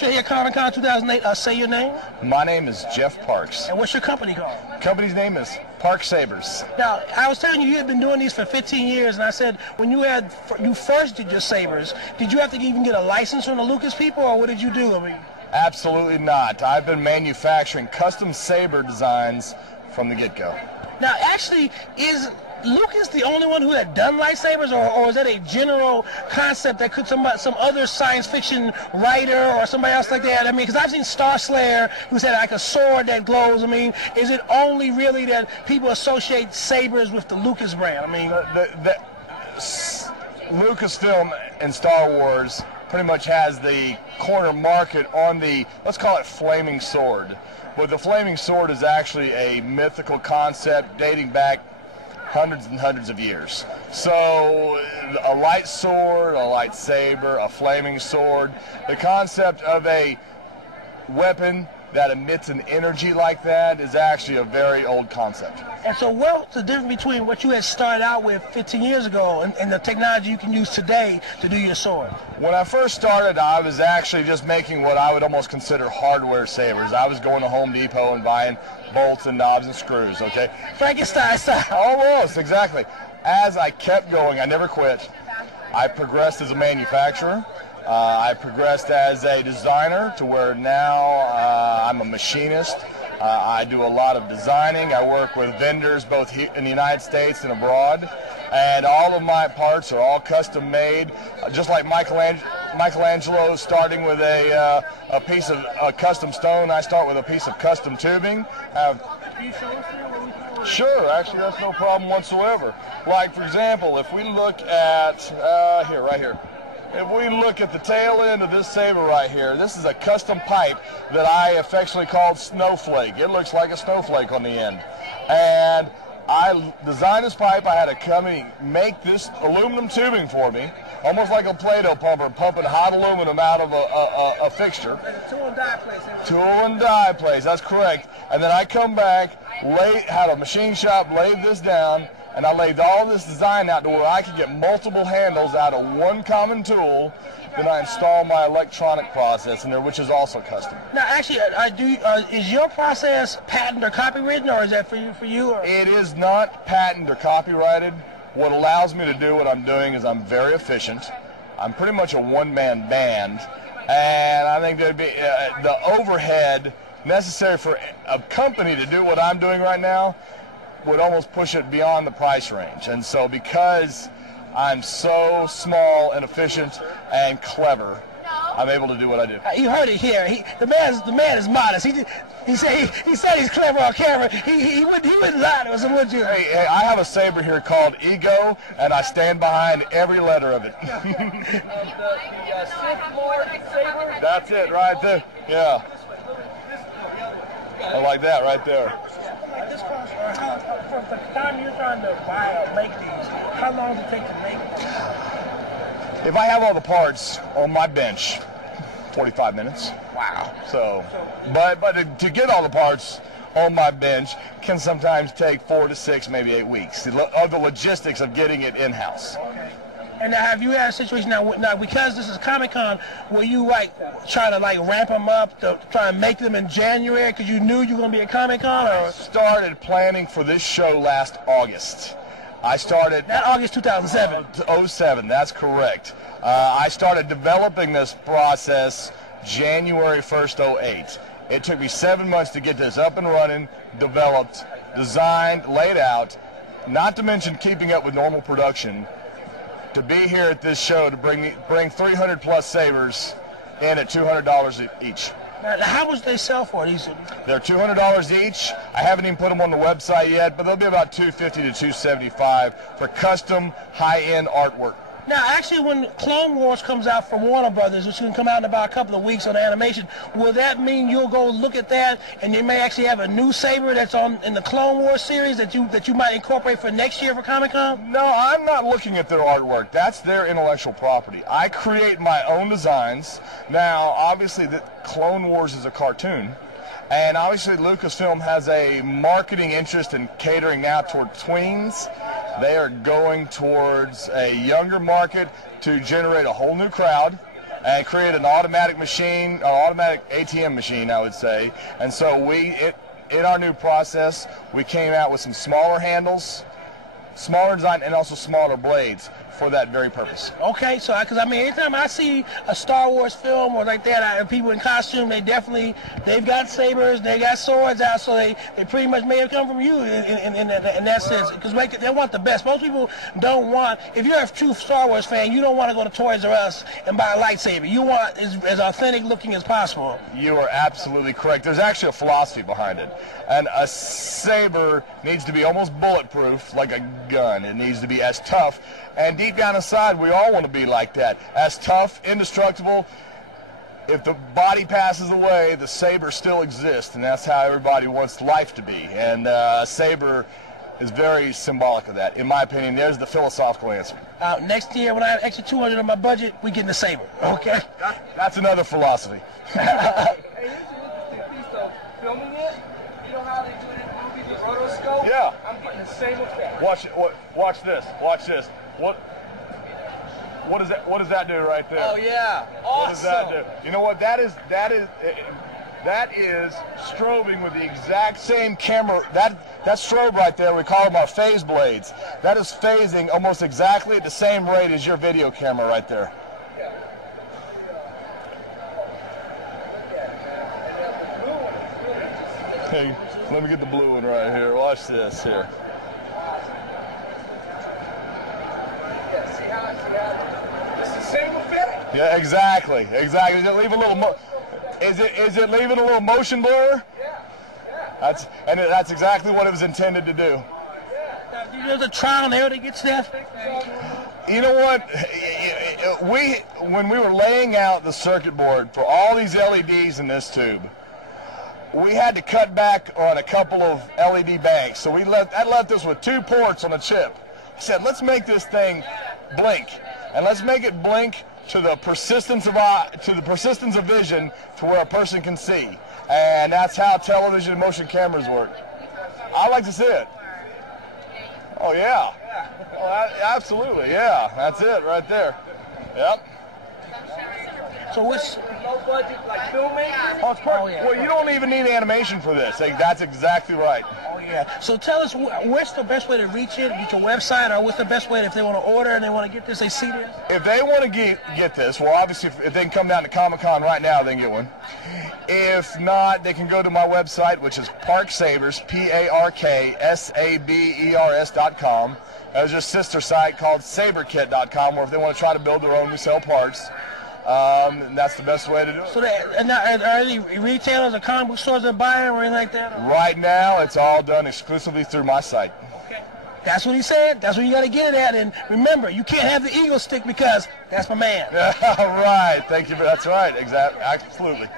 Here, Comic-Con 2008, say your name. My name is Jeff Parks. And what's your company called? Company's name is Park Sabers. Now, I was telling you had been doing these for 15 years, and I said when you first did your Sabers, did you have to even get a license from the Lucas people, or what did you do? I mean, absolutely not. I've been manufacturing custom saber designs from the get-go. Now, actually, is Lucas the only one who had done lightsabers, or is that a general concept that could some other science fiction writer or somebody else like that? I mean, because I've seen Star Slayer who's had like a sword that glows. I mean, is it only really that people associate sabers with the Lucas brand? I mean, Lucasfilm and Star Wars pretty much has the corner market on the, let's call it, flaming sword. But the flaming sword is actually a mythical concept dating back hundreds and hundreds of years. So a light sword, a lightsaber, a flaming sword, the concept of a weapon that emits an energy like that is actually a very old concept. And so what's the difference between what you had started out with 15 years ago and the technology you can use today to do your sword? When I first started, I was actually just making what I would almost consider hardware sabers. I was going to Home Depot and buying bolts and knobs and screws, okay? Frankenstein style. Almost, exactly. As I kept going, I never quit. I progressed as a manufacturer. I progressed as a designer to where now I'm a machinist. I do a lot of designing. I work with vendors both here in the United States and abroad. And all of my parts are all custom made, just like Michelangelo starting with a piece of custom stone. I start with a piece of custom tubing. Sure, actually that's no problem whatsoever. Like for example, if we look at, right here. If we look at the tail end of this saber right here, this is a custom pipe that I affectionately called Snowflake. It looks like a snowflake on the end. And I designed this pipe. I had a company make this aluminum tubing for me, almost like a Play-Doh pumper, pumping hot aluminum out of a fixture. Like a tool and die place. Tool and die place, that's correct. And then I come back, had a machine shop, laid this down, and I laid all this design out to where I could get multiple handles out of one common tool. Then I install my electronic process in there, which is also custom. Now, actually, is your process patent or copywritten, or is that for you? Or? It is not patent or copyrighted. What allows me to do what I'm doing is I'm very efficient. I'm pretty much a one-man band, and I think there'd be the overhead necessary for a company to do what I'm doing right now would almost push it beyond the price range. And so because I'm so small and efficient and clever, I'm able to do what I do. You heard it here. The man is modest. He said he's clever on camera. He wouldn't lie to us, would you? Hey, I have a saber here called Ego, and I stand behind every letter of it. The Sith Lord saber? That's it right there. Yeah. I like that right there. Like this cost, from the time you're trying to buy or make these, how long does it take to make them? If I have all the parts on my bench, 45 minutes. Wow. So but to get all the parts on my bench can sometimes take 4 to 6, maybe 8 weeks. Of the logistics of getting it in-house. Okay. And now, have you had a situation now because this is Comic-Con, where you try to ramp them up to try and make them in January because you knew you were going to be at Comic-Con? I started planning for this show last August. That August 2007. 07, that's correct. I started developing this process January 1st, 08. It took me 7 months to get this up and running, developed, designed, laid out, not to mention keeping up with normal production, to be here at this show to bring 300 plus sabers in at $200 each. Now, how much do they sell for these? They're $200 each. I haven't even put them on the website yet, but they'll be about $250 to $275 for custom high-end artwork. Now, actually, when Clone Wars comes out from Warner Brothers, which can come out in about a couple of weeks on animation, will that mean you'll go look at that and you may actually have a new saber that's in the Clone Wars series that you might incorporate for next year for Comic-Con? No, I'm not looking at their artwork. That's their intellectual property. I create my own designs. Now, obviously, the Clone Wars is a cartoon. And obviously Lucasfilm has a marketing interest in catering now toward tweens. They are going towards a younger market to generate a whole new crowd. and created an automatic machine, or automatic ATM machine, I would say. And so in our new process, we came out with some smaller handles, smaller design, and also smaller blades for that very purpose. Okay, so because I mean, anytime I see a Star Wars film or like that, people in costume, they've got sabers, they got swords out, so they pretty much may have come from you in that sense, because they want the best. Most people don't want, if you're a true Star Wars fan, you don't want to go to Toys R Us and buy a lightsaber. You want as authentic looking as possible. You are absolutely correct. There's actually a philosophy behind it. And a saber needs to be almost bulletproof, like a gun. It needs to be as tough. And deep down inside, we all want to be like that. As tough, indestructible. If the body passes away, the saber still exists, and that's how everybody wants life to be. And a saber is very symbolic of that. In my opinion, there's the philosophical answer. Next year, when I have extra $200 on my budget, we get the saber, okay? That's another philosophy. Hey, here's an interesting piece, though. Filming it, you know how they do it in movies with rotoscope? Yeah. I'm getting the same effect. Watch it. Watch this. Watch this. What does that do right there? Oh yeah, awesome. What does that do? You know what that is? That is strobing with the exact same camera. That strobe right there, we call them our phase blades. That is phasing almost exactly at the same rate as your video camera right there. Hey, let me get the blue one right here. Watch this here. Same effect? Yeah, exactly. Does it leave a little is it leaving a little motion blur? Yeah. That's exactly what it was intended to do. There's a trial and error that gets that. You know what? When we were laying out the circuit board for all these LEDs in this tube, we had to cut back on a couple of LED banks. So that left us with 2 ports on a chip. I said, let's make this thing blink. And let's make it blink to the persistence of vision to where a person can see. And that's how television and motion cameras work. I like to see it. Oh yeah. Absolutely, yeah. That's it right there. Yep. So what's low budget like filmmaking? Oh, it's perfect. Well, you don't even need animation for this. That's exactly right. Oh yeah. So tell us, what's the best way to reach it? Get your website, or what's the best way if they want to order and they want to get this, they see this? If they want to get this, well, obviously, if they can come down to Comic-Con right now, they can get one. If not, they can go to my website, which is Sabers, ParkSabers.com. There's a sister site called SaberKit.com, where if they want to try to build their own, we sell parts. That's the best way to do it. So are any retailers or comic book stores that buy them or anything like that? Or? Right now, it's all done exclusively through my site. Okay. That's what he said. That's what you got to get it at. And remember, you can't have the eagle stick because that's my man. Right. Thank you. That's right. Exactly. Absolutely.